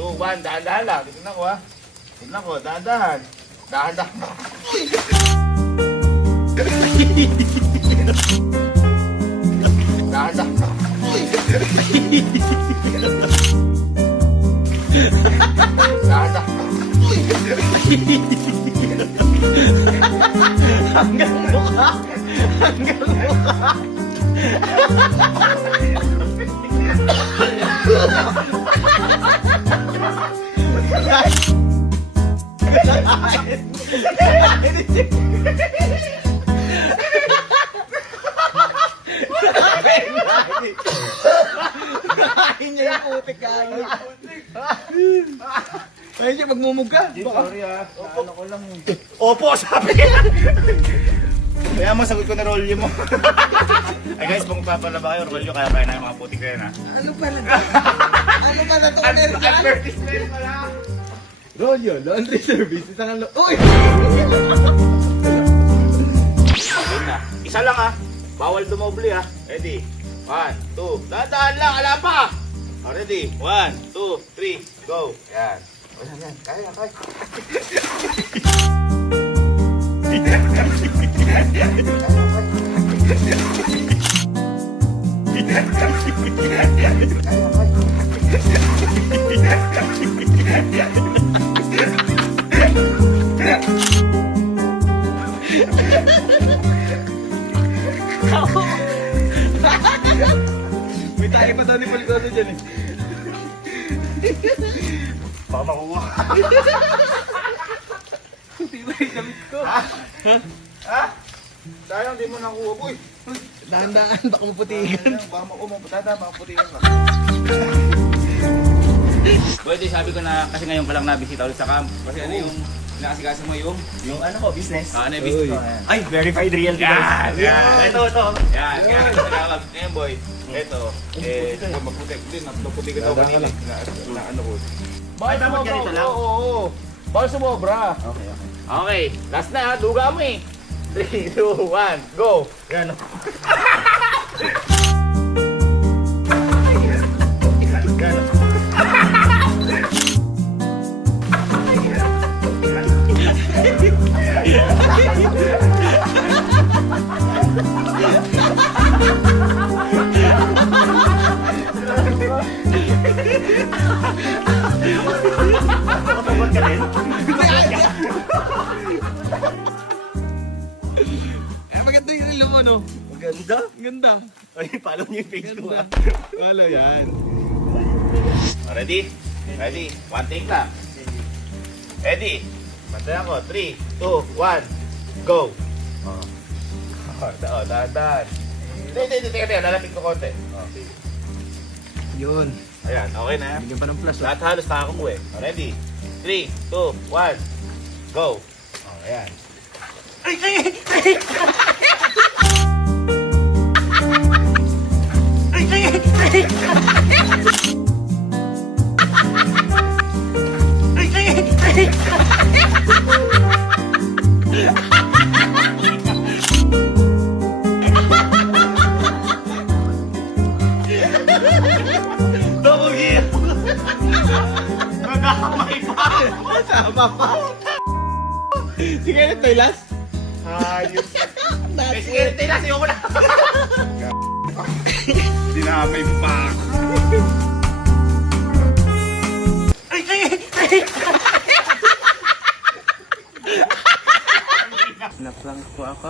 2, 1. Dahan-dahan lang. Tignan ko ha. Tignan ko. Dahan-dahan. Dahan-dahan. Dahan-dahan. Dahan-dahan. Hanggang mukha. Hanggang mukha. Kain niya yung putik kain. Ayun siya, magmumugka. Sorry ha. Ano ko lang. Opo, sabi ka. Kaya mo, sagot ko na rolyo mo. Ay guys, kung papalaba kayo, rolyo kaya kaya na yung mga putik kayo na. Ano pala? Ano pala ito? Advertisement pala. Rolyo, laundry service. Isang Uy! Ayun na. Isa lang ha. Bawal dumoble ha. Ready? 1, 2. Dadaan lang, ala pa! Oh, ready? 1, 2, 3, go! Yan. Wala yan. Kaya, kaya. May tayo pa daw ni Palgodo dyan eh. Baka makuha. Hindi ba yung damit ko? Ha? Sayang, di mo nakuha. Uy! Dahan-dahan, baka maputikan. Baka makuha, makaputikan ka. Pwede, sabi ko na kasi ngayon ka lang nabisita ulit sa camp. Kasi ano yung nakasigasan mo yung ano ko, business. Ano yung business Uy. ko? Ay, verified real Yan, guys. yan. Ito. Yan, yan. Ngayon boy, ito. Maputi. Hindi, naputi ka daw kanina. Na ano ko. Ay, dapat ganito lang? Oo. Bawal sumobra. Okay. Okay, last na ha. Duga mo eh. 3, 2, 1, go! Yan. Kapag ka rin? Maganda yung ilong ano. Maganda. Ganda. Ay, follow niyo yung page ko Ganda. ah. Wala yan. Ready? Ready? One take lang. Ready? Bantayan ko. 3, 2, 1, go! Dahan. Hindi. Teka. Lalapit ko konti. Yun. Ayan, okay na. Bigyan pa ng plus. Lahat halos nakakuha eh. Ready? 3, 2, 1, go! Ayan. Double gear! Nagkakamay pa! Tama pa. Sige, ito yung last. Ayos. Last. Sige, tilas. Ayoko na. Dinamay pa. Naprank po ako.